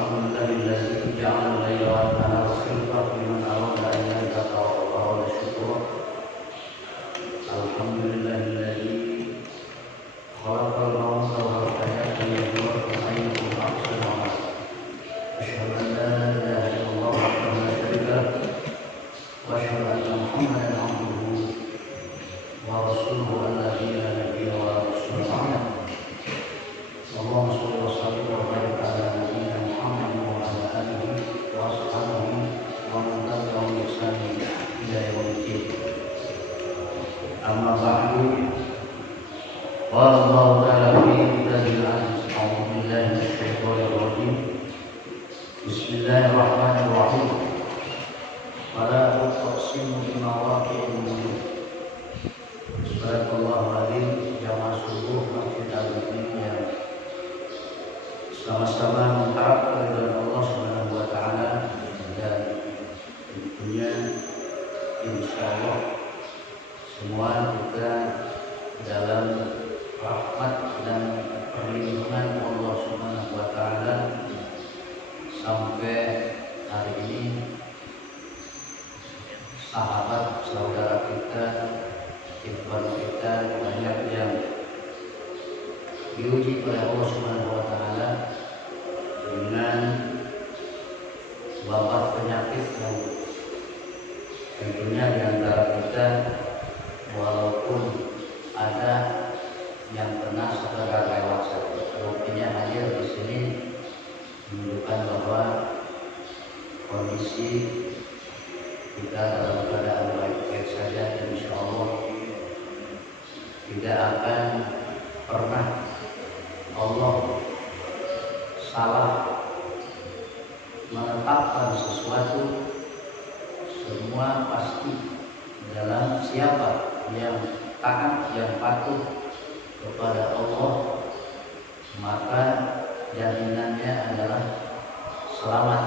Alhamdulillahilladzi ja'ala al-laila wan-nahara khilfatan liman arada an yadhakkara wa arada syukura. Alhamdulillahilladzi khalaqal mauta wal hayata liyabluwakum ayyukum ahsanu amala. Asyhadu an la ilaha illallah wahdahu la syarika lahu wa asyhadu anna Muhammadan abduhu wa rasuluhu alladzi la nabiyya wa la rasula ba'dahu. Allahumma shalli wa sallim wa barik ala nabiyyina Muhammad wa ala alihi wa ashabihi wa man tabi'ahum bi ihsan ila yaumil din. Amma ba'du. Qala Allah ta'ala fi kitabil aziz, a'udzu billahi minasy syaithanir rajim. Bismillahirrahmanirrahim. Wala tuqsimu bima waqi'un nujum. Subhanallahu azim. Jamaah subuh Masjid Al-Mu'min yang sama-sama mengharap keridhaan Allah Subhanahu wa taala, dan tentunya insyaallah semua kita dalam rahmat dan perlindungan Allah Subhanahu wa taala sampai hari ini. Sahabat saudara kita, ikhwan kita banyak yang diuji oleh Allah Subhanahu wa taala dengan wabah penyakit yang tentunya di antara kita walaupun ada yang kena sekedar lewat saja, buktinya hadir di sini menunjukkan bahwa kondisi kita dalam keadaan baik-baik saja, dan insya Allah tidak akan pernah Allah salah menetapkan sesuatu. Semua pasti dalam siapa yang taat, yang patuh kepada Allah, maka jaminannya adalah selamat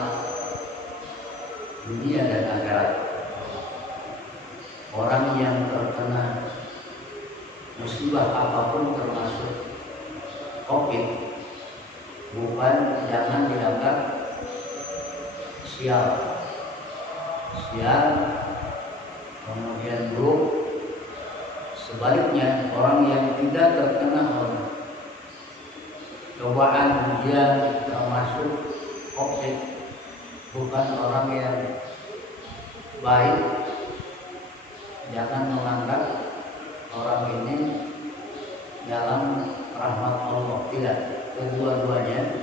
dunia dan akhirat. Orang yang terkena musibah apapun termasuk COVID, bukan jangan dianggap sial, kemudian buruk. Sebaliknya, orang yang tidak terkena oleh cobaan ujian termasuk COVID bukan orang yang baik. Jangan menganggap orang ini dalam rahmat Allah. Tidak, kedua-duanya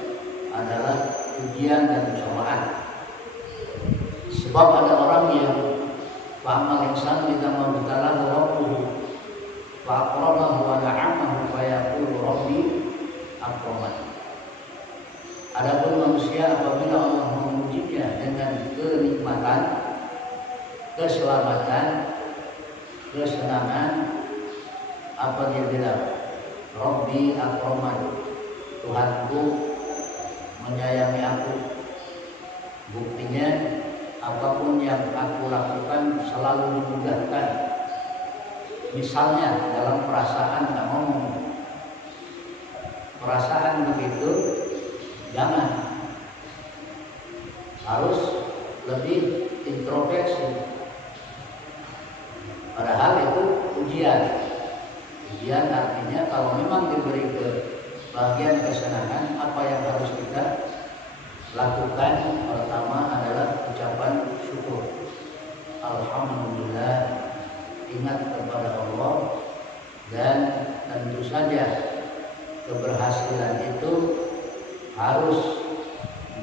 adalah ujian dan cobaan. Sebab ada orang yang fa'amal insan kita mabtalahu rabbuhu fa'akramahu wa na'amahu fa yaqulu rabbi akraman. Adapun manusia apabila Allah mengujinya dengan kenikmatan, keselamatan, kesenangan, apa dia bilang? Rabbi akraman, Tuhanku menyayangi aku. Buktinya apapun yang aku lakukan selalu dimudahkan. Misalnya dalam perasaan ngomong, perasaan begitu jangan, harus lebih introspeksi. Padahal itu ujian. Ujian artinya kalau memang diberi ke bagian kesenangan, apa yang harus kita lakukan? Pertama adalah ucapan syukur. Alhamdulillah, ingat kepada Allah, dan tentu saja keberhasilan itu harus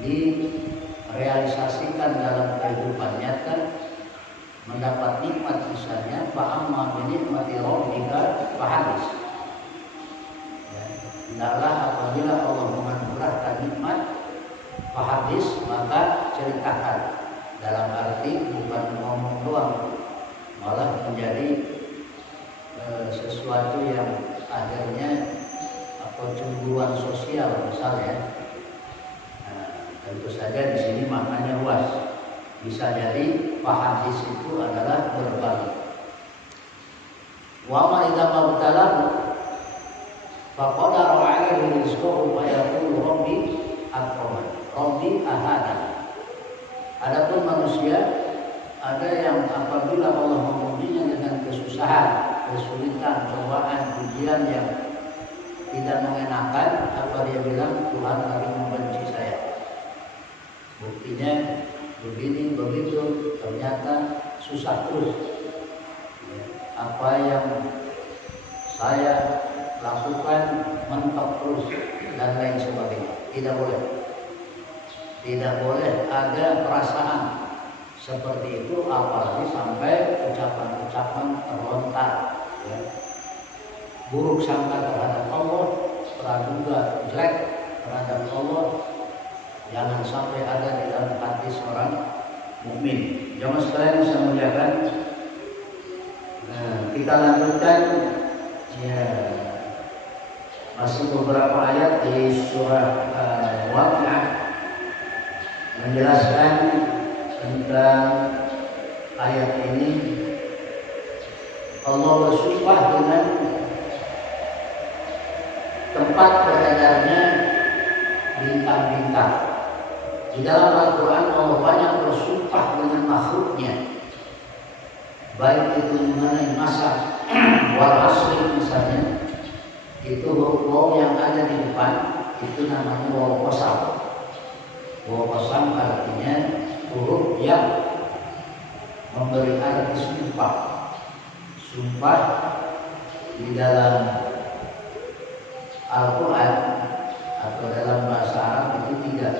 direalisasikan dalam kehidupan nyata. Mendapat nikmat misalnya, fa'amma bi nikmati rabbika fahadis. Hendaklah apabila Allah menganugerahkan nikmat fahadis, maka ceritakan. Dalam arti bukan ngomong doang, malah menjadi sesuatu yang akhirnya cemburuan sosial misalnya. Tentu saja di sini maknanya luas. Bisa jadi fahadis itu adalah berbagi. Wa ma idza mabtalahu faqadara 'alaihi rizqahu fa yaqulu rabbi akraman. Rabbi ahada. Adapun manusia, ada yang apabila Allah mengujinya dengan kesusahan, kesulitan, cobaan, ujian yang tidak mengenakan, apa dia bilang? Tuhan lagi membenci saya. Buktinya begini begitu, ternyata susah terus. Apa yang saya lakukan mentok terus dan lain sebagainya. Tidak boleh. Tidak boleh ada perasaan seperti itu, apalagi sampai ucapan-ucapan terlontar, ya. Buruk sangka terhadap Allah, praduga jelek terhadap Allah, jangan sampai ada di dalam hati seorang mukmin. Jamaah sekalian saya muliakan. Nah, kita lanjutkan, ya, masih beberapa ayat di surah Waqiah menjelaskan tentang ayat ini. Allah bersumpah dengan tempat beredarnya bintang-bintang. Di dalam Al-Quran Allah banyak bersumpah dengan makhluknya, baik itu mengenai masa wal asri misalnya, itu huruf yang ada di depan itu namanya waw qasam. Waw qasam artinya huruf yang memberi arti sumpah. Sumpah di dalam Al-Quran atau dalam bahasa Arab itu tiga: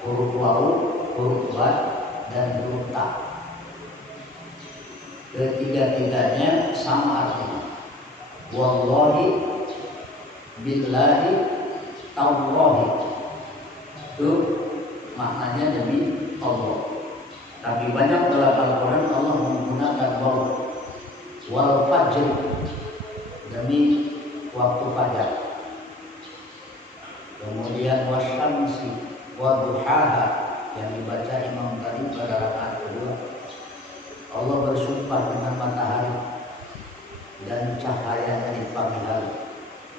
huruf waw, huruf ba, dan huruf ta. Ketiga-tiganya sama artinya. Wallahi, billahi, tallahi. Itu maknanya demi Allah. Tapi banyak dalam Al-Quran Allah menggunakan waw. Wal fajr, demi waktu fajar. Kemudian wasyamsi wa duhaha yang dibaca imam tadi pada rakaat kedua. Allah bersumpah dengan matahari dan cahayanya di pagi hari.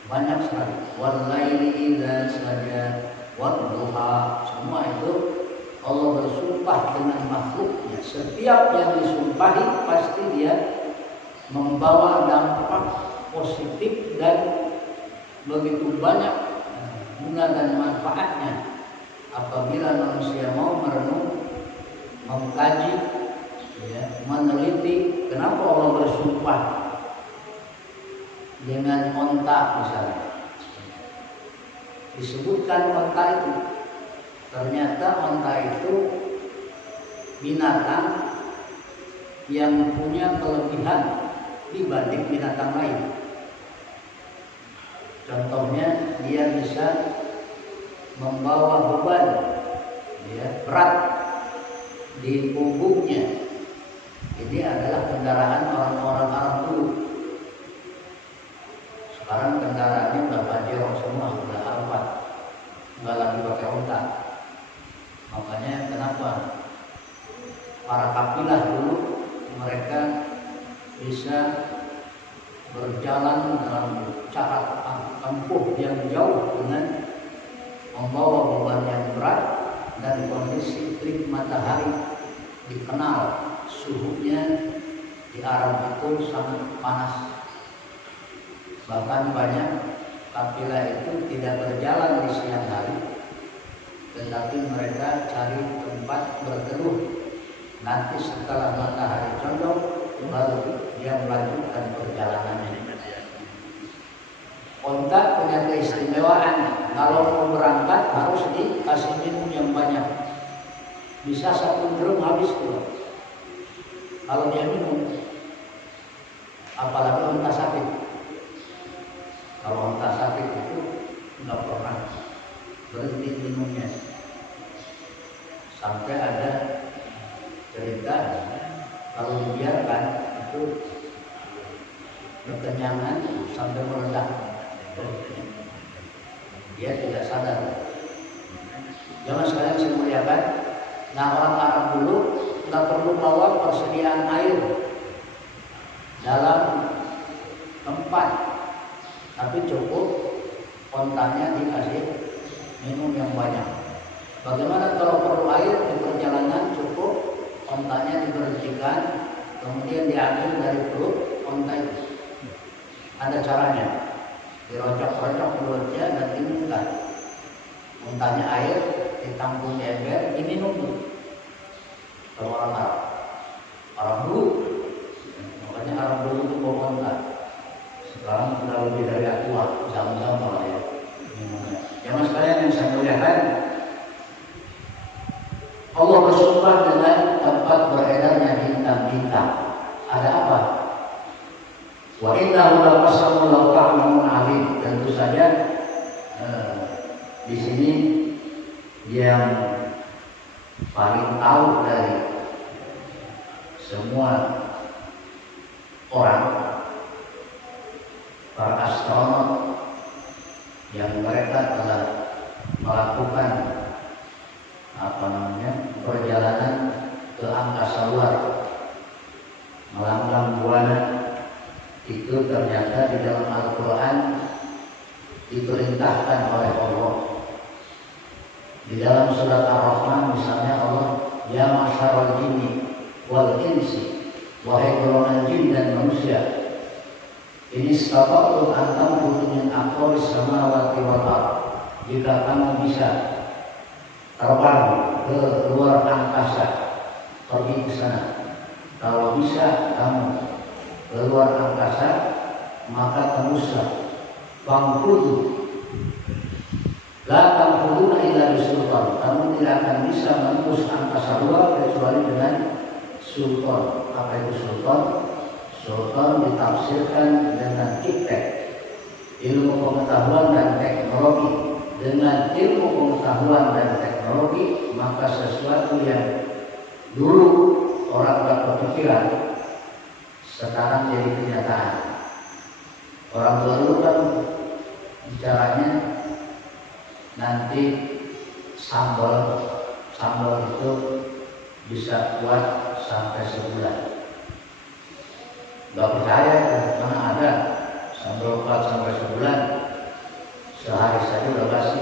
Banyak sekali. Wal laili idza saja wad duha. Semua itu Allah bersumpah dengan makhluknya. Setiap yang disumpahi pasti dia membawa dampak positif dan begitu banyak guna dan manfaatnya apabila manusia mau merenung, mengkaji, ya, meneliti kenapa Allah bersumpah dengan onta misalnya. Disebutkan onta itu, ternyata onta itu binatang yang punya kelebihan dibanding binatang lain. Contohnya dia bisa membawa beban, ya, berat di punggungnya. Ini adalah kendaraan orang-orang Arab dulu. Sekarang kendaraannya udah Pajero semua, udah Alphard, nggak lagi pakai onta. Makanya kenapa para kafilah dulu mereka bisa berjalan dalam cara tempuh yang jauh dengan membawa beban yang berat, dan kondisi terik matahari dikenal suhunya di Arab itu sangat panas. Bahkan banyak kafilah itu tidak berjalan di siang hari, tetapi mereka cari tempat berteduh. Nanti setelah matahari condong baru dia melanjutkan perjalanannya. Onta punya keistimewaan, kalau mau berangkat harus dikasih minum yang banyak. Bisa 1 drum habis tuh kalau dia minum. Apalagi onta sakit. Kalau onta sakit itu nggak pernah berhenti minumnya. Sampai ada cerita kalau dibiarkan itu kekenyangan sampai meredah. Dia tidak sadar. Jangan sekalian saya muliakan. Nah, orang Arab dulu nggak perlu bawa persediaan air dalam tempat, tapi cukup ontanya dikasih minum yang banyak. Bagaimana kalau perlu air di perjalanan cukup ontanya diberhentikan, kemudian diambil dari perut onta itu. Ada caranya, dirocok-rocok mulutnya dan diminumkan. Ontanya air ditampung di ember, diminum dulu. Kalau orang Arab, Arab dulu, makanya Arab dulu itu bawa onta. Sekarang sudah lebih dari aqua, jam-jam malah ya. Jangan sekalian yang saya muliakan, Allah bersumpah dengan tempat beredarnya bintang-bintang. Ada apa? Wa innahu laqasamun law ta'lamun 'alim. Tentu saja di sini yang paling tahu dari semua orang, para astronot yang mereka telah melakukan perjalanan ke angkasa luar, melanglang buana, itu ternyata di dalam Al-Quran diperintahkan oleh Allah. Di dalam surat Ar-Rahman misalnya Allah, ya masyarul jinni wal insi, wahai golongan jin dan manusia, ini istata'tum an tanfudhu min aqtaris samawati wal ardh. Jika kamu bisa terbang ke luar angkasa, pergi ke sana. Kalau bisa kamu ke luar angkasa, maka tembuslah. Bangkudu, la tanfuduna illa bisultan. Kamu tidak akan bisa menembus angkasa luar kecuali dengan sultan. Apa itu sultan? Sultan ditafsirkan dengan hikmah, ilmu pengetahuan dan teknologi. Dengan ilmu pengetahuan dan teknologi, maka sesuatu yang dulu orang tak berpikiran sekarang jadi kenyataan. Orang dulu kan bicaranya nanti sambal itu bisa kuat sampai sebulan. Gak percaya, mana ada sambal kuat sampai sebulan. Sehari saja udah basi,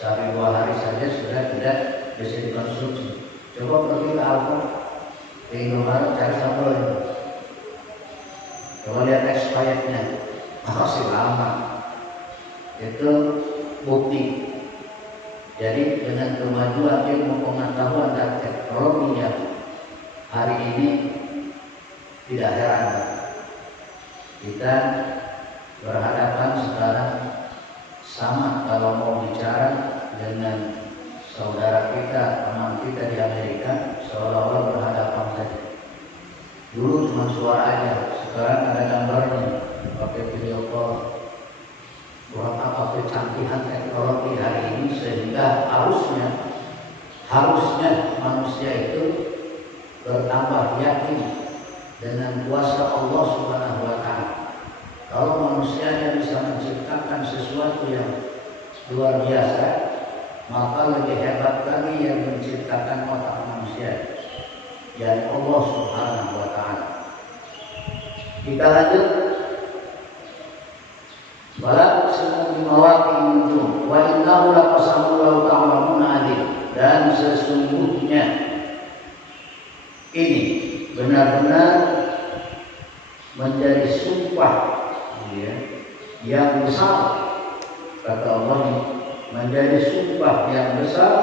sehari 2 hari saja sudah tidak bisa dikonsumsi. Coba pergi ke Alfa, ke Indomaret cari sambal itu. Coba lihat expirednya, masih lama. Itu bukti. Jadi dengan kemajuan ilmu pengetahuan dan teknologi yang hari ini, tidak heran kita berhadapan sekarang sama kalau mau bicara dengan saudara kita, teman kita di Amerika, seolah-olah berhadapan saja. Dulu cuma suara aja, sekarang ada gambarnya, pakai video call. Berapa kecanggihan teknologi hari ini sehingga harusnya manusia itu bertambah yakin dengan kuasa Allah Subhanahu wa Ta'ala. Kalau manusianya bisa menciptakan sesuatu yang luar biasa, maka lebih hebat lagi yang menciptakan otak manusia, yaitu Allah Subhanahu wa Ta'ala. Kita lanjut. Wala semu mawaqi nujum wa innahu laqasamun law ta'lamun 'alim. Dan sesungguhnya ini benar-benar menjadi sumpah yang besar, kata Allah, menjadi sumpah yang besar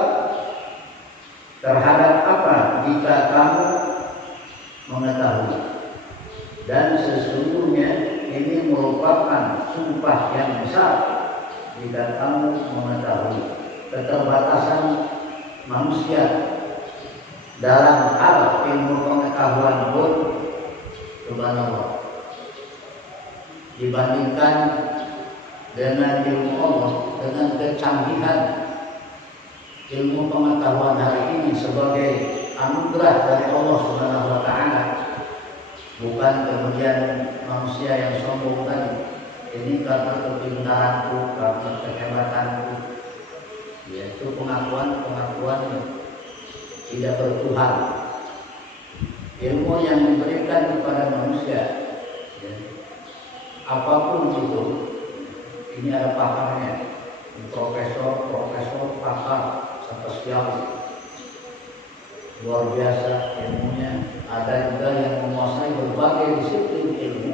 terhadap apa jika kamu mengetahui. Dan sesungguhnya ini merupakan sumpah yang besar jika kamu mengetahui. Keterbatasan manusia dalam hal ilmu pengetahuan pun, subhanallah, dibandingkan dengan ilmu Allah, dengan kecanggihan ilmu pengetahuan hari ini sebagai anugerah dari Allah Subhanahu wa Ta'ala, bukan kemudian manusia yang sombong tadi, ini karena kepintaranku, karena kehebatanku, yaitu pengakuan tidak bertuhan. Ilmu yang diberikan kepada manusia, apapun itu, ini ada pakarnya, profesor, pakar, spesialis, luar biasa ilmunya. Ada juga yang menguasai berbagai disiplin ilmu,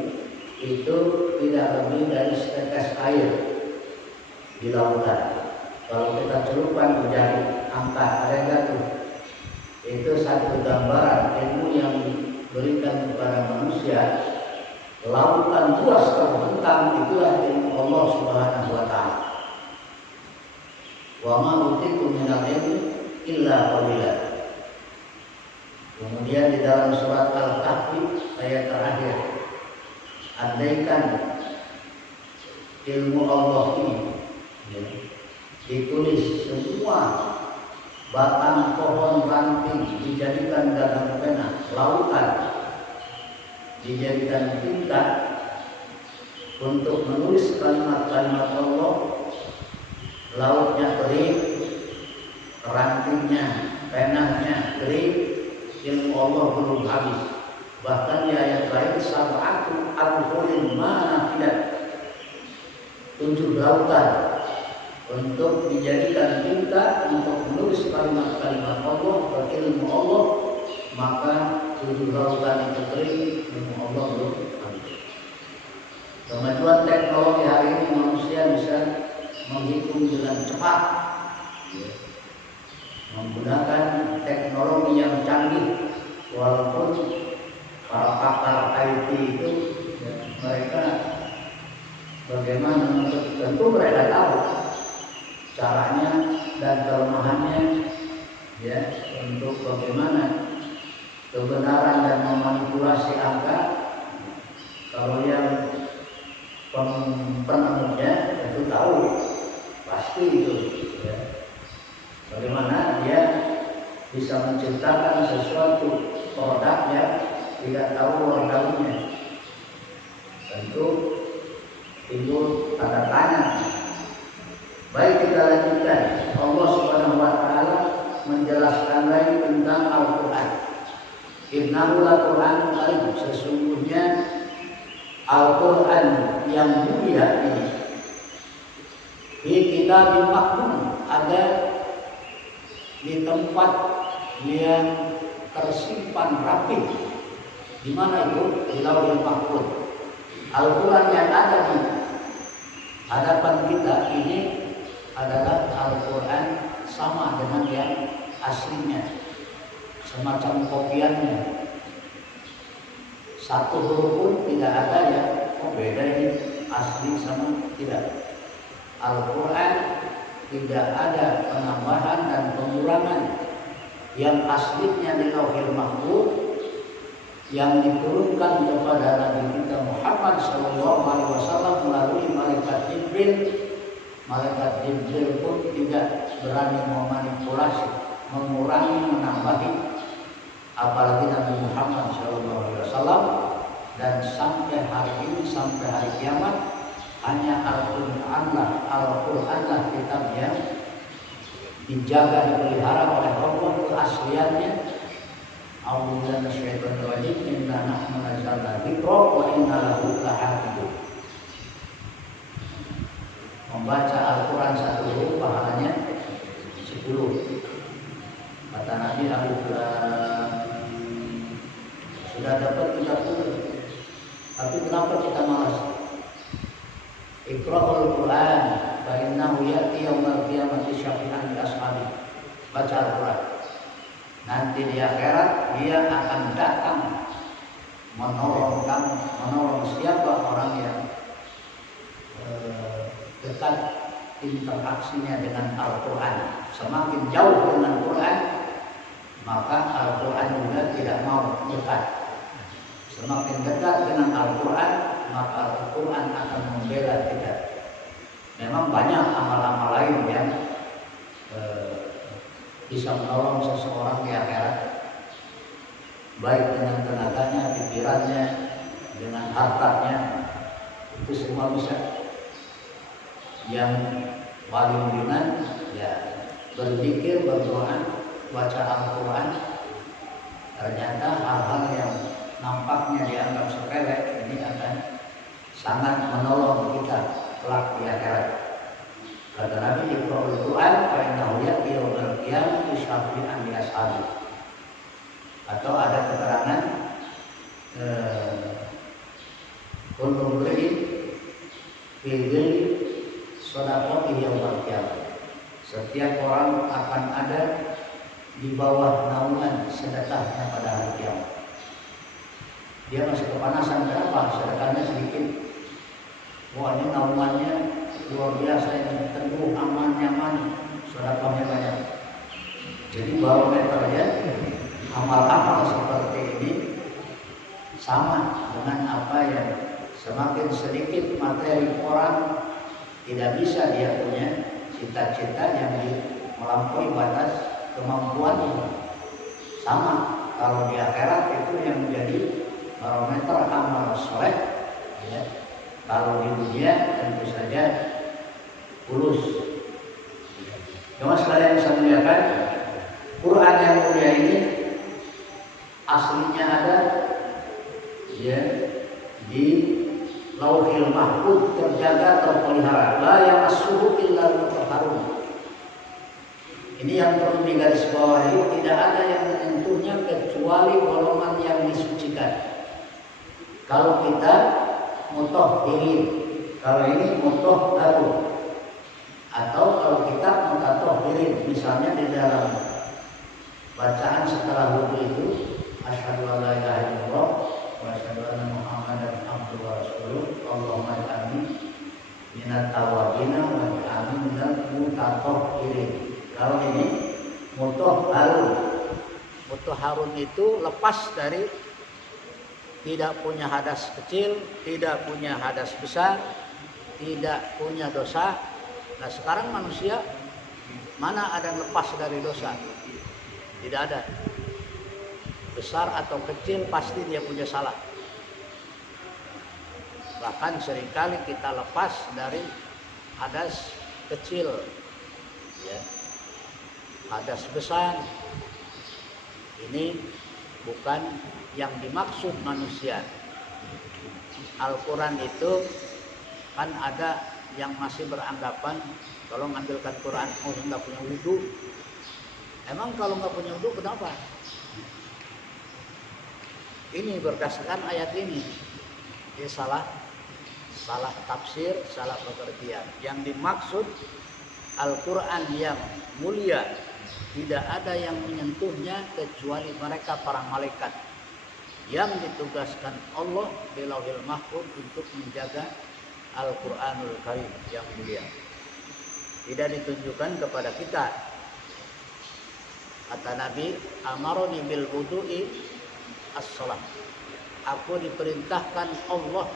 itu tidak lebih dari setetes air di lautan. Kalau kita celupkan menjadi angka, ada enggak tuh? Itu satu gambaran ilmu yang diberikan kepada manusia. Lautan luas terbentang, itulah ilmu Allah Subhanahu wa Ta'ala. Wa ma utitu minal ilmi illa qalila. Kemudian di dalam surat Al-Kahfi ayat terakhir, andaikan ilmu Allah ini ditulis semua batang pohon ranting dijadikan dalam pena, lautan dijadikan tinta untuk menulis kalimat-kalimat Allah, lautnya kering, rantingnya, penanya kering, ilmu Allah belum habis. Bahkan di ayat lain, sab'atu abhurin mana tidak, 7 lautan untuk dijadikan tinta untuk menulis kalimat-kalimat Allah atau ilmu Allah, maka 7 lautan itu kering, ilmu Allah belum habis. Kemajuan teknologi hari ini, manusia bisa menghitung dengan cepat, menggunakan teknologi yang canggih. Walaupun para pakar IT itu mereka bagaimana, tentu mereka tahu caranya dan kelemahannya, ya, untuk bagaimana kebenaran dan memanipulasi angka. Kalau yang penemunya itu tahu pasti itu, ya, bagaimana dia bisa menciptakan sesuatu produk yang tidak tahu luar dalamnya. Tentu timbul tanda tanya. Baik, kita lanjutkan. Allah Subhanahu wa Ta'ala menjelaskan lagi tentang Al-Quran. Innahu Al-Quran Karim, sesungguhnya Al-Quran yang mulia ini di kitab maknun, ada di tempat yang tersimpan rapi. Di mana itu? Di Lauhul Mahfuz. Al-Quran yang ada di hadapan kita ini adalah Al-Quran sama dengan yang aslinya, semacam kopiannya. Satu huruf pun tidak ada yang beda ini asli sama tidak. Al-Quran tidak ada penambahan dan pengurangan. Yang aslinya di Lauhul Mahfuz yang diturunkan kepada Nabi kita Muhammad SAW melalui malaikat Jibril. Malaikat Jibril pun tidak berani memanipulasi, mengurangi, menambahi, apalagi Nabi Muhammad SAW. Dan sampai hari ini, sampai hari kiamat, hanya Al-Quranlah kitab yang dijaga, dipelihara oleh Allah keasliannya. A'udzubillahi minasyaitonir rajim. Inna nahnu nazzalna dzikra wa inna lahu lahafidun. Membaca Al-Quran satu huruf pahalanya 10. Kata Nabi, Alif Lam sudah dapat 30. Tapi kenapa kita malas? Iqra'ul Quran fa innahu ya'ti yaumil qiyamati syafi'an li ashabi. Baca Al-Quran. Nanti di akhirat dia akan datang menolong kamu, menolong siapa orang yang dekat interaksinya dengan Al-Quran. Semakin jauh dengan Quran, maka Al-Quran juga tidak mau dekat. Semakin dekat dengan Al-Quran, maka Al-Quran akan membela kita. Memang banyak amal-amal lain yang bisa menolong seseorang di akhirat, baik dengan tenaganya, pikirannya, dengan hartanya, itu semua bisa. Yang paling ringan, ya, berzikir, berdoa, baca Al-Quran. Ternyata hal-hal yang nampaknya dianggap sepele ini akan sangat menolong kita kelak di akhirat. Kata Nabi, "Iqra'ul Qur'an fa innahu ya'ti yawmal qiyamati syafi'an li ashabi." Atau ada keterangan kullu mri'in fi dhilli shadaqatihi yawmal qiyamah. Setiap orang akan ada di bawah naungan sedekahnya pada hari kiamat. Dia masih kepanasan, kenapa? Sedekahnya sedikit. Wah, ini naungannya luar biasa, ini teguh, aman, nyaman, sedekahnya banyak. Jadi barometernya amal-amal seperti ini sama dengan apa yang semakin sedikit materi orang, tidak bisa dia punya cita-cita yang melampaui batas kemampuan. Sama kalau di akhirat itu yang menjadi barometer amal soleh, ya. Kalau di dunia tentu saja fulus. Cuma sekalian saya muliakan, Quran yang mulia ini aslinya ada ya di Lauhil Mahfuz, terjaga, terpelihara. La yamassuhu illa mutahharun. Ini yang perlu digarisbawahi, tidak ada yang menyentuhnya kecuali golongan yang disucikan. Kalau kita mutahhirin, kalau ini mutahharun. Atau kalau kita mutatahhirin, misalnya di dalam bacaan setelah wudu itu, asyhadu an la ilaha illallah wa asyhadu anna Muhammadan abduhu wa rasuluh, Allahumma ij'alni minat tawwabina wa ij'alni minal mutatahhirin. Kalau ini mutahharun itu lepas dari tidak punya hadas kecil, tidak punya hadas besar, tidak punya dosa. Nah, sekarang manusia mana ada yang lepas dari dosa? Tidak ada. Besar atau kecil pasti dia punya salah. Bahkan seringkali kita lepas dari hadas kecil, ya. Hadas besar ini bukan yang dimaksud manusia. Al-Quran itu kan ada yang masih beranggapan kalau ngambilkan Quran, oh nggak punya wudu. Emang kalau nggak punya wudu kenapa? Ini berdasarkan ayat ini. Dia salah tafsir, salah pengertian. Yang dimaksud Al-Quran yang mulia tidak ada yang menyentuhnya kecuali mereka para malaikat yang ditugaskan Allah di Lauhil Mahfuz untuk menjaga Al-Quranul Karim yang mulia. Tidak ditunjukkan kepada kita. Kata Nabi, amaroni bil wudu'i as-salat. Aku diperintahkan Allah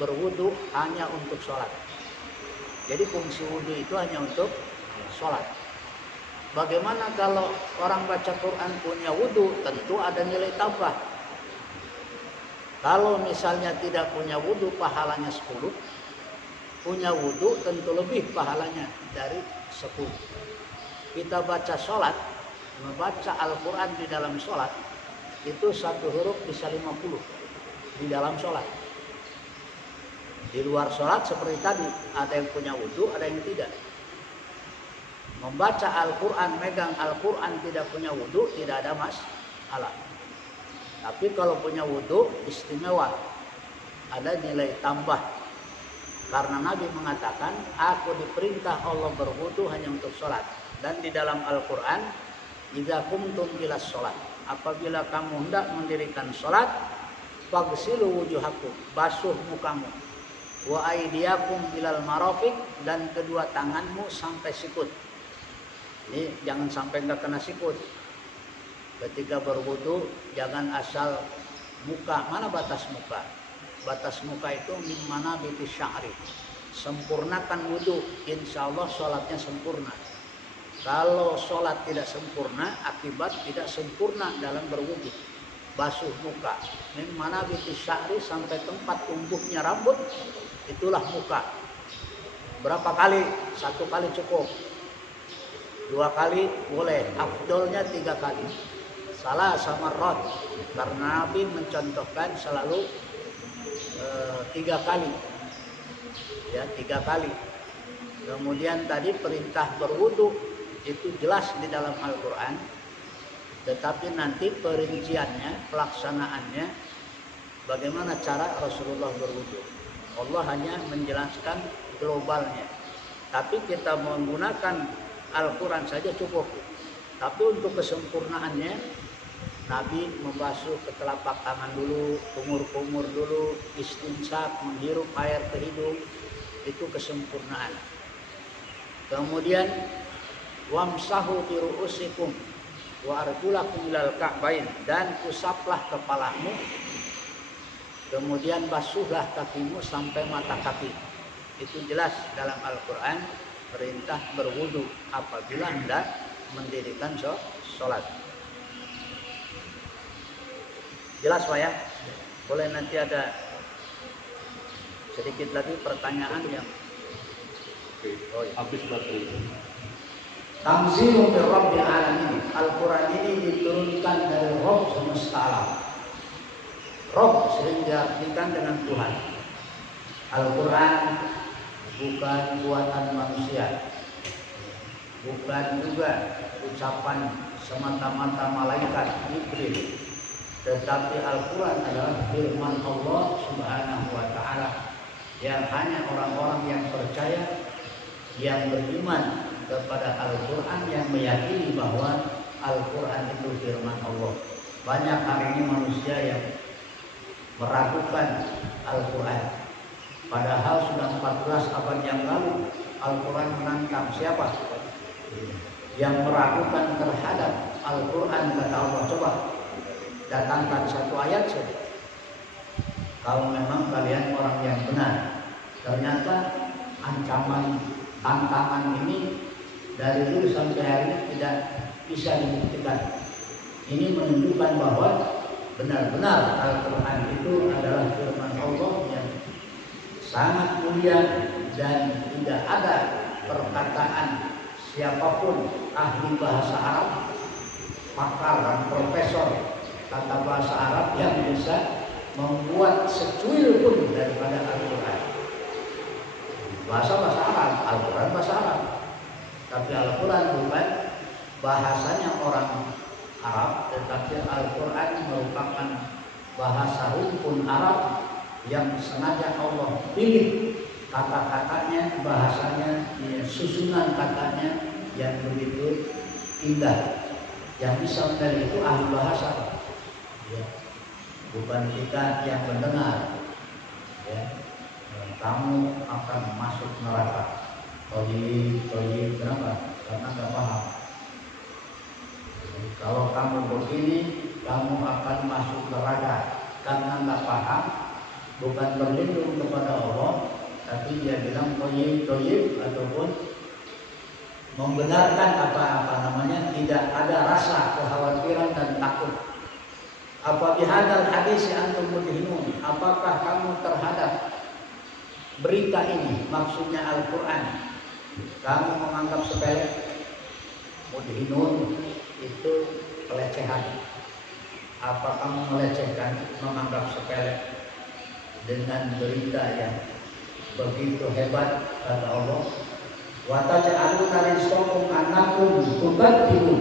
berwudu hanya untuk sholat. Jadi fungsi wudu itu hanya untuk sholat. Bagaimana kalau orang baca Quran punya wudu? Tentu ada nilai tambah. Kalau misalnya tidak punya wudu pahalanya 10, punya wudu tentu lebih pahalanya dari 10. Kita baca sholat, membaca Al-Quran di dalam sholat, itu satu huruf bisa 50 di dalam sholat. Di luar sholat seperti tadi, ada yang punya wudu, ada yang tidak. Membaca Al-Quran, megang Al-Quran tidak punya wudu, tidak ada masalah. Tapi kalau punya wudu, istimewa. Ada nilai tambah. Karena Nabi mengatakan, aku diperintah Allah berwudu hanya untuk sholat. Dan di dalam Al-Quran, idza qumtum ilas sholat. Apabila kamu hendak mendirikan sholat, faghsilu wujuhakum, basuh mukamu. Wa aydiyakum ilal marafiq, dan kedua tanganmu sampai sikut. Ini jangan sampai nggak kena sikut. Ketika berwudu jangan asal muka. Mana batas muka? Batas muka itu min manabiti sya'ri. Sempurnakan wudu, insya Allah sholatnya sempurna. Kalau sholat tidak sempurna, akibat tidak sempurna dalam berwudu. Basuh muka. Min manabiti sya'ri, sampai tempat tumbuhnya rambut, itulah muka. Berapa kali? 1 kali cukup. 2 kali boleh, afdolnya 3 kali. Salah sama rot, karena Nabi mencontohkan selalu 3 kali. Ya, 3 kali. Kemudian tadi perintah berwudu itu jelas di dalam Al-Quran, tetapi nanti perinciannya, pelaksanaannya, bagaimana cara Rasulullah berwudu. Allah hanya menjelaskan globalnya. Tapi kita menggunakan Al-Quran saja cukup. Tapi untuk kesempurnaannya, Nabi membasuh ke telapak tangan dulu, kumur-kumur dulu, istinsyak, menghirup air ke hidung, itu kesempurnaan. Kemudian wamsahu bi ru'usikum wa arjulakum ilal ka'bain, dan usaplah kepalamu, kemudian basuhlah kakimu sampai mata kaki. Itu jelas dalam Al-Quran perintah berwudu apabila hendak mendirikan sholat. Jelas Pak ya? Boleh nanti ada sedikit lagi pertanyaan yang habis baterai. Tanzilun min Rabbil Alamin. Al-Quran ini diturunkan dari Rabb semesta alam. Rabb sering diartikan dengan Tuhan. Al-Quran bukan buatan manusia, bukan juga ucapan semata-mata malaikat Jibril, tetapi Al-Quran adalah firman Allah Subhanahu wa Ta'ala yang hanya orang-orang yang percaya, yang beriman kepada Al-Quran, yang meyakini bahwa Al-Quran itu firman Allah. Banyak hari ini manusia yang meragukan Al-Quran, padahal sudah 14 abad yang lalu Al-Quran menantang siapa yang meragukan terhadap Al-Quran. Kata Allah, coba datangkan satu ayat saja, kalau memang kalian orang yang benar. Ternyata ancaman, tantangan ini dari dulu sampai hari ini tidak bisa dibuktikan. Ini menunjukkan bahwa benar-benar Al-Quran itu adalah firman Allah yang sangat mulia, dan tidak ada perkataan siapapun ahli bahasa Arab, pakar dan profesor tata bahasa Arab yang bisa membuat secuil pun daripada Al-Quran. Bahasa Arab, Al-Quran bahasa Arab, tapi Al-Quran bukan bahasanya orang Arab, tetapi Al-Quran merupakan bahasa rumpun Arab yang sengaja Allah pilih kata-katanya, bahasanya, susunan katanya yang begitu indah. Yang bisa mengenal itu ahli bahasa, ya. Bukan kita yang mendengar, ya. Kamu akan masuk neraka. Toyib, kenapa? Karena nggak paham. Kalau kamu begini, kamu akan masuk neraka karena nggak paham. Bukan berlindung kepada Allah, tapi dia bilang toyib, ataupun membenarkan tidak ada rasa kekhawatiran dan takut. Apa bihadzal hadis antum mudhinun? Apakah kamu terhadap berita ini, maksudnya Al-Quran, kamu menganggap sepele? Mudhinun itu pelecehan. Apa kamu melecehkan, menganggap sepele dengan berita yang begitu hebat? Kata Allah, wa taj'aluna rizqakum annakum tukadzimun,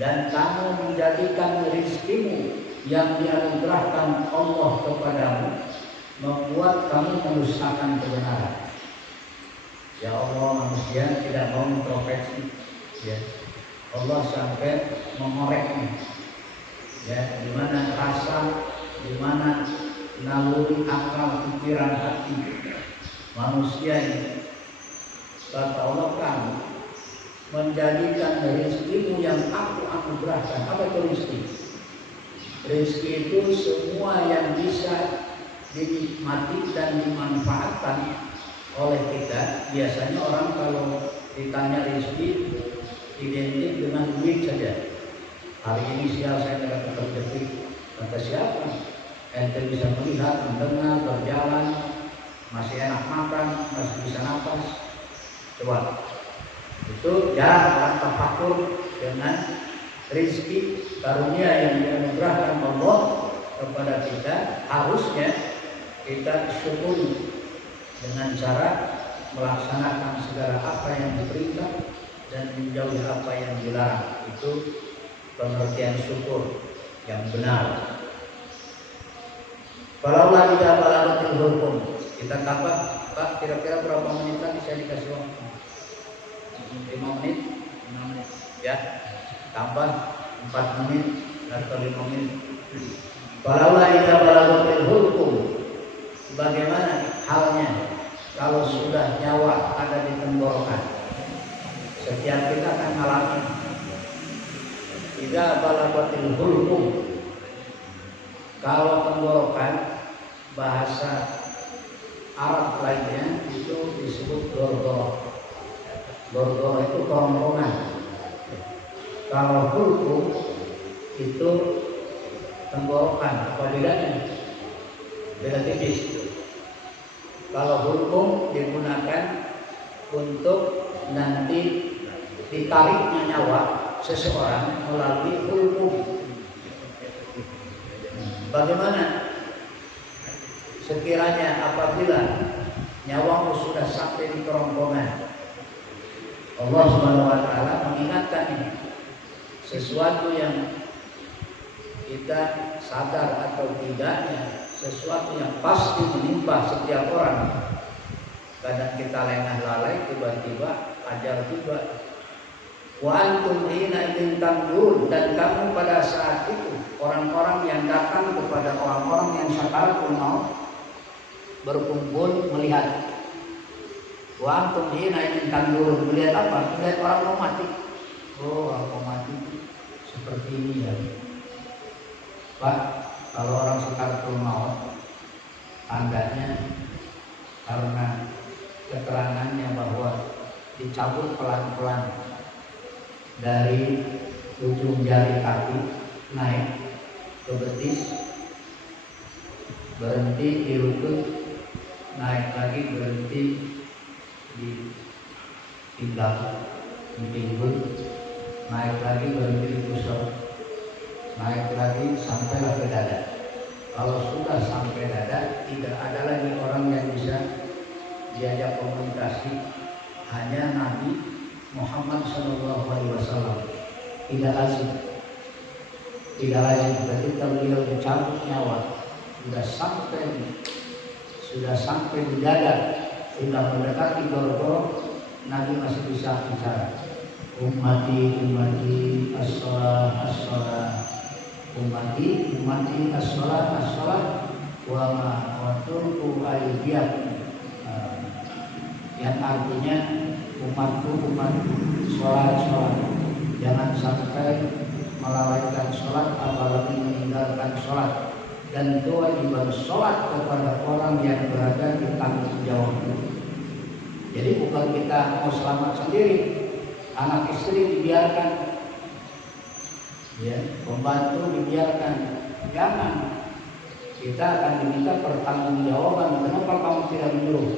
dan kamu menjadikan rizkimu yang dianugerahkan Allah kepadamu membuat kamu mendustakan kebenaran. Ya Allah, manusia tidak mau introspeksi, ya. Allah sampai mengoreknya, ya, di mana rasa, di mana naluri akal, pikiran, hati manusia ini. Kata Allah, kamu menjadikan rezekimu yang aku anugerahkan. Apa itu rezeki? Rezeki itu semua yang bisa dinikmati dan dimanfaatkan oleh kita. Biasanya orang kalau ditanya rezeki identik dengan duit saja. Hari ini sial saya dapat rezeki. Kata siapa? Ente bisa melihat, mendengar, berjalan, masih enak makan, masih bisa nafas. Coba, itu jarang orang terfakur dengan rezeki karunia yang dianugerahkan Allah kepada kita. Harusnya kita syukuri dengan cara melaksanakan segala apa yang diperintah dan menjauhi apa yang dilarang. Itu pengertian syukur yang benar. Falaulah idza balagatil hulqum. Kita tambah, Pak, kira-kira berapa menit lagi saya dikasih waktu? 5 menit? 5 menit. Ya. Tambah 4 menit atau 5 menit. Falaulah idza balagatil hulqum. Bagaimana halnya kalau sudah nyawa ada di tenggorokan? Setiap kita akan mengalami idza balagatil hulqum. Kalau tenggorokan, bahasa Arab lainnya itu disebut gorgoroh. Gorgoroh itu kerongkongan. Kalau hulqum itu tenggorokan. Apa bedanya? Beda tipis. Kalau hulqum digunakan untuk nanti ditariknya nyawa seseorang melalui hulqum. Bagaimana sekiranya apabila nyawamu sudah sampai di kerongkongan? Allah Subhanahu wa taala mengingatkan ini, sesuatu yang kita sadar atau tidaknya, sesuatu yang pasti menimpa setiap orang. Kadang kita lengah lalai, tiba-tiba ajal tiba. Wa antum hina idzin tanzurun, dan kamu pada saat itu orang-orang yang datang kepada orang-orang yang sakaratul maut berkumpul melihat. Wa antum hina idzin tanzurun, melihat apa? Melihat orang mau mati. Oh, orang mau mati seperti ini ya. Pak, kalau orang sakaratul maut tandanya karena keterangannya bahwa dicabut pelan-pelan dari ujung jari kaki naik ke betis, berhenti di lutut, naik lagi berhenti di pinggang, di pinggul, naik lagi berhenti di pusat, naik lagi sampailah ke dada. Kalau sudah sampai dada, tidak ada lagi orang yang bisa diajak komunikasi, hanya Nabi Muhammad Sallallahu Alaihi Wasallam. Tidak lazim ketika beliau dicabut nyawa, sudah sampai di dada, sudah mendekati gorgoroh, Nabi masih bisa bicara. Ummati as-shalah as-shalah, ummati as-shalah as-shalah, wa ma waturku aydiyah, yang artinya umatku sholat. Jangan sampai melalaikan sholat, apalagi meninggalkan sholat. Dan kewajiban sholat kepada orang yang berada di tanggung jawab. Jadi bukan kita mau selamat sendiri, anak istri dibiarkan, ya, pembantu dibiarkan. Jangan. Kita akan diminta pertanggungjawaban. Kenapa kamu tidak menyuruh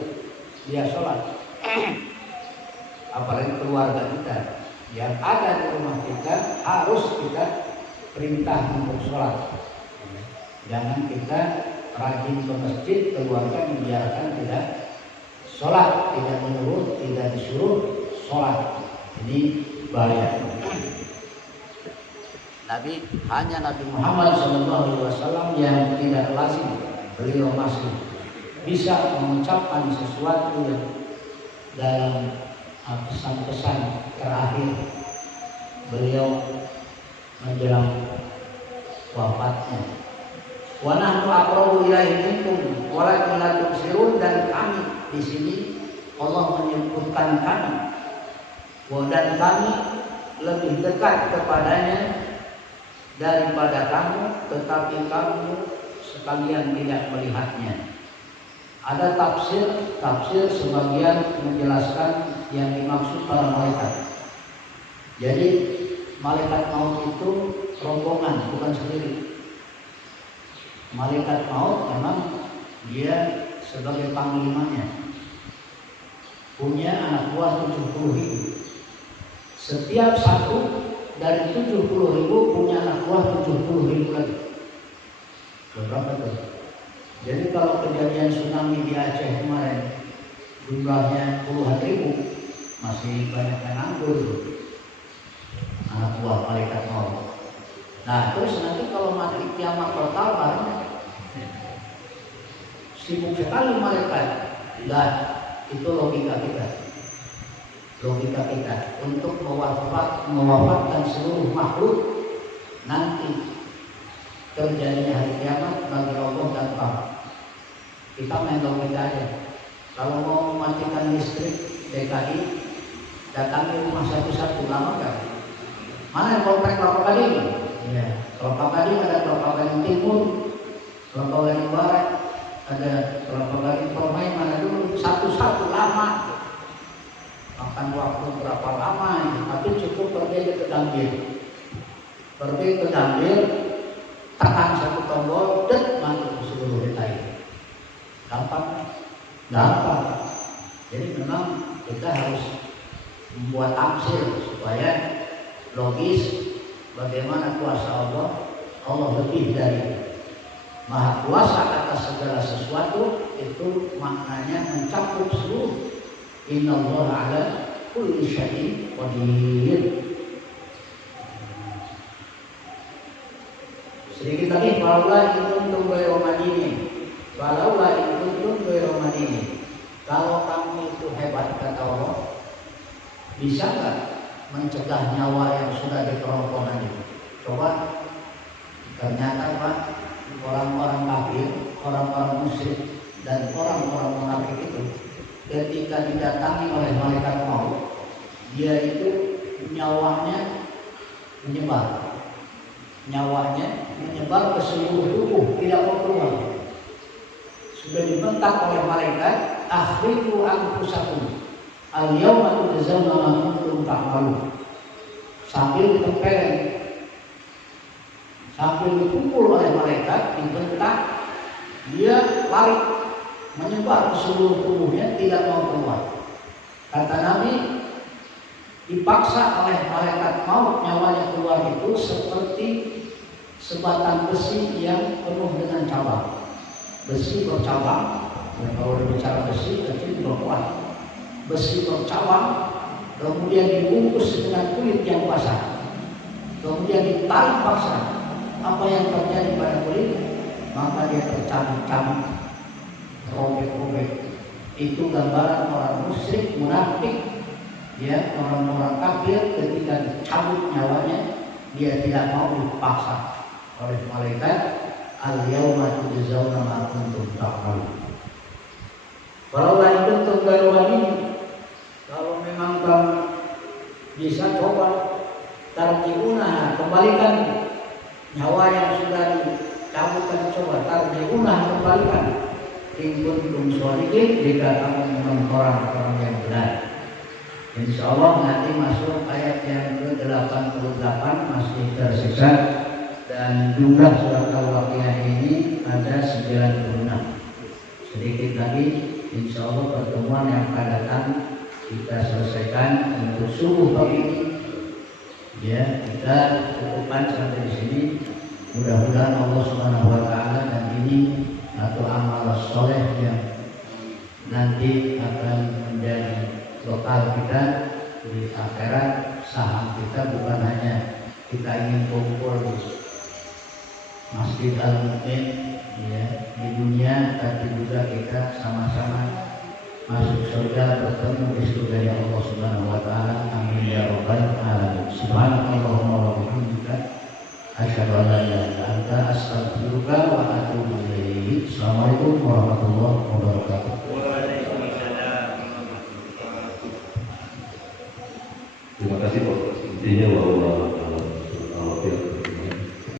dia sholat? Apalagi keluarga kita yang ada di rumah kita, harus kita perintah untuk sholat. Jangan kita rajin ke masjid, keluarga membiarkan tidak sholat, tidak menyuruh, tidak disuruh sholat. Ini bahaya. Hanya Nabi Muhammad SAW yang tidak lazim, beliau masih bisa mengucapkan sesuatu yang dalam pesan-pesan terakhir beliau menjelang wafatnya. Wa nahnu aqrabu ilaihi minkum walakin la tubsirun, dan kami di sini Allah menyebutkan kami, dan kami lebih dekat kepadanya daripada kamu, tetapi kamu sekalian tidak melihatnya. Ada tafsir sebagian menjelaskan yang dimaksud para malaikat. Jadi malaikat maut itu rombongan, bukan sendiri. Malaikat maut memang dia sebagai panglimanya, punya anak buah 70.000. Setiap satu dari 70.000 punya anak buah 70.000 lagi. Berapa tuh? Jadi kalau kejadian tsunami di Aceh kemarin, jumlahnya puluhan ribu, masih banyak yang nganggur, anak buah malaikat maut. Nah terus nanti kalau mati kiamat total baru sibuk sekali malaikat. Dan itu logika kita untuk mewafatkan seluruh makhluk nanti terjadinya hari kiamat bagi Allah dan Tuhan. Kita main logika aja. Kalau mau mematikan listrik DKI, datangi rumah satu-satu, lama kan? Mana yang komplek Kelapa Gading? Ya, Kelapa Gading ada Kelapa Gading Timur, Kelapa Gading Barat, ada Kelapa Gading Permai, mana dulu satu-satu lama. Makan waktu berapa lama ini? Tapi cukup pergi ke Gambir. Pergi ke Gambir, tekan satu tombol, mati seluruh DKI. Gampang. Jadi memang kita harus membuat tafsir supaya logis bagaimana kuasa Allah. Allah lebih dari maha kuasa atas segala sesuatu, itu maknanya mencakup seluruh. Innallaha ala kulli syai'in qadir. Sedikit lagi, walaulah in kuntum ghairu madinin. Walaulah in kuntum ghairu madinin. Kalau kamu itu hebat kata Allah, bisa nggak mencegah nyawa yang sudah di kerongkongan itu? Coba, ternyata Pak, orang-orang kafir, orang-orang musyrik dan orang-orang munafik itu ketika didatangi oleh malaikat maut, dia itu nyawanya menyebar ke seluruh tubuh, tidak mau keluar. Sudah dibentak oleh malaikat, akhriku anfusakum al-yawma tujzauna ma kuntum ta'malun. Sambil ditempelin, sambil dipukul oleh malaikat, dibentak, dia lari menyebar ke seluruh tubuhnya, tidak mau keluar. Kata Nabi, dipaksa oleh malaikat maut nyawanya keluar itu seperti sebatang besi yang penuh dengan cabang. Besi bercabang, kalau berbicara besi berarti berkuat. Besi bercabang, kemudian dibungkus dengan kulit yang basah, kemudian ditarik paksa. Apa yang terjadi pada kulit? Maka dia tercabik-cabik, robek-robek. Itu gambaran orang musyrik, munafik, ya, orang-orang kafir ketika dicabut nyawanya, dia tidak mau dipaksa oleh malaikat. Al-yawma tujzauna ma kuntum ta'malun. Kalau lain bentuk garuan ini, kalau memang kamu bisa coba tarji'unah, kembalikan nyawa yang sudah dicabutkan, coba tarji'unah, kembalikan. In kuntum sholihin, jika kamu memang orang-orang yang benar. Insya Allah nanti masuk ayat yang ke-88, masih tersisa. Dan jumlah surat Al-Waqiah ini ada 96. Sedikit lagi, insya Allah pertemuan yang akan datang kita selesaikan untuk subuh pagi ini. Ya, kita cukupkan sampai di sini. Mudah-mudahan Allah Subhanahu Wa Taala dan ini atau amal soleh yang nanti akan menjadi bekal kita di akhirat. Saham kita bukan hanya kita ingin kumpul di Masjid Al-Mu'min, ya, di dunia, tapi juga kita sama-sama masuk surga, bertemu di surga ya Allah Subhanahu Wa Taala. Amin ya rabbal alamin. Subhanallahumma wa bihamdika asyhadu an la ilaha illa anta astaghfiruka wa atubu ilaik. Assalamualaikum warahmatullahi wabarakatuh. Terima kasih Pak. Intinya bahwa